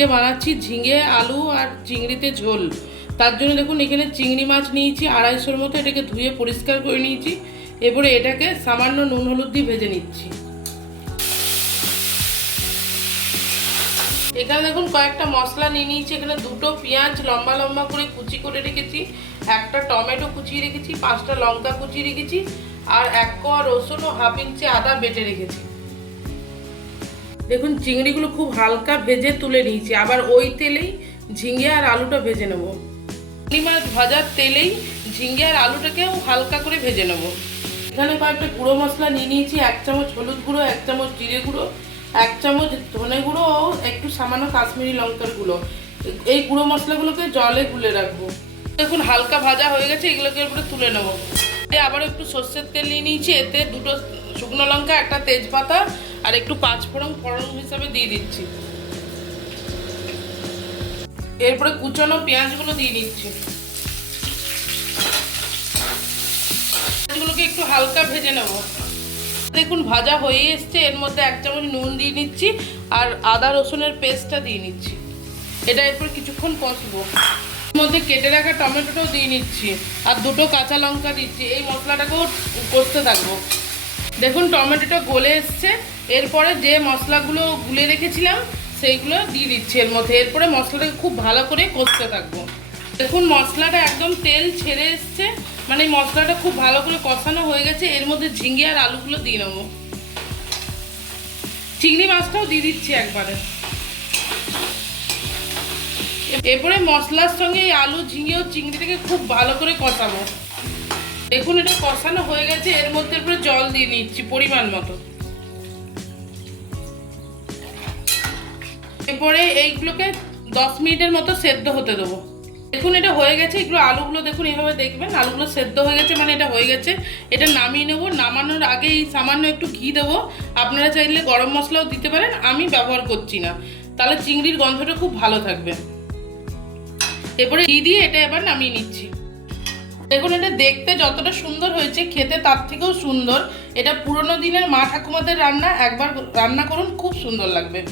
আজকে বানাচ্ছি ঝিঙে আলু আর চিংড়িতে ঝোল। তার জন্য দেখুন এখানে চিংড়ি মাছ নিয়েছি 250-এর মতো, এটাকে ধুয়ে পরিষ্কার করে নিয়েছি। এরপরে এটাকে সামান্য নুন হলুদ দিয়ে ভেজে নিচ্ছি। এখানে দেখুন কয়েকটা মশলা নিয়ে নিয়েছি। এখানে দুটো পেঁয়াজ লম্বা লম্বা করে কুচি করে রেখেছি, একটা টমেটো কুচিয়ে রেখেছি, 5টা লঙ্কা কুচিয়ে রেখেছি, আর 1 কোয়া রসুন ও 1/2 ইঞ্চি আদা বেটে রেখেছি। দেখুন চিংড়িগুলো খুব হালকা ভেজে তুলে নিয়েছি। আবার ওই তেলেই ঝিঙে আর আলুটা ভেজে নেব। চিংড়ি মাছ ভাজার তেলেই ঝিঙে আর আলুটাকেও হালকা করে ভেজে নেব। এখানে কয়েকটা গুঁড়ো মশলা নিয়ে নিয়েছি। 1 চামচ হলুদ গুঁড়ো, 1 চামচ জিরে গুঁড়ো, 1 চামচ ধনে গুঁড়ো ও একটু সামান্য কাশ্মীরি লঙ্কার গুঁড়ো। এই গুঁড়ো মশলাগুলোকে জলে গুলে রাখবো। দেখুন হালকা ভাজা হয়ে গেছে, এগুলোকে এরপরে তুলে নেবো। আবার একটু সর্ষের তেল নিয়ে নিয়েছি, এতে 2টো শুকনো লঙ্কা, 1টা তেজপাতা আর একটু 5 ফোড়ন হিসাবে দিয়ে দিচ্ছি। এরপরে কুচানো পেঁয়াজগুলো দিয়ে নিচ্ছি। পেঁয়াজগুলোকে একটু হালকা ভেজে নেব। দেখুন ভাজা হয়ে এসছে। এর মধ্যে 1 চামচ নুন দিয়ে নিচ্ছি আর আদা রসুনের পেস্টটা দিয়ে নিচ্ছি। এটা এরপর কিছুক্ষণ কষবো। এর মধ্যে কেটে রাখা টমেটোটাও দিয়ে নিচ্ছি আর 2টো কাঁচা লঙ্কা দিচ্ছি। এই মশলাটাকেও কষতে থাকবো। দেখুন টমেটোটা গলে এসছে। এরপরে যে মশলাগুলো গুলে রেখেছিলাম সেইগুলো দিয়ে দিচ্ছি এর মধ্যে। এরপরে মশলাটাকে খুব ভালো করে কষতে থাকবো। দেখুন মশলাটা একদম তেল ছেড়ে এসছে, মানে মশলাটা খুব ভালো করে কষানো হয়ে গেছে। এর মধ্যে ঝিঙে আর আলুগুলো দিয়ে নেবো। চিংড়ি মাছটাও দিয়ে দিচ্ছি একবারে। এরপরে মশলার সঙ্গে এই আলু ঝিঙে ও চিংড়িটাকে খুব ভালো করে কষাবো। দেখুন এটা কষানো হয়ে গেছে। এর মধ্যে এরপরে জল দিয়ে নিচ্ছি পরিমাণ মতো। এরপরে এইগুলোকে 10 মিনিটের মতো সেদ্ধ হতে দেবো। দেখুন এটা হয়ে গেছে। এগুলো আলুগুলো দেখুন এইভাবে দেখবেন, আলুগুলো সেদ্ধ হয়ে গেছে, মানে এটা হয়ে গেছে। এটা নামিয়ে নেবো। নামানোর আগে এই সামান্য একটু ঘি দেবো। আপনারা চাইলে গরম মশলাও দিতে পারেন, আমি ব্যবহার করছি না, তাহলে চিংড়ির গন্ধটা খুব ভালো থাকবে। এরপরে ঘি দিয়ে এটা এবার নামিয়ে নিচ্ছি। দেখুন এটা দেখতে যতটা সুন্দর হয়েছে, খেতে তার থেকেও সুন্দর। এটা পুরোনো দিনের মা ঠাকুমাদের রান্না, একবার রান্না করুন, খুব সুন্দর লাগবে।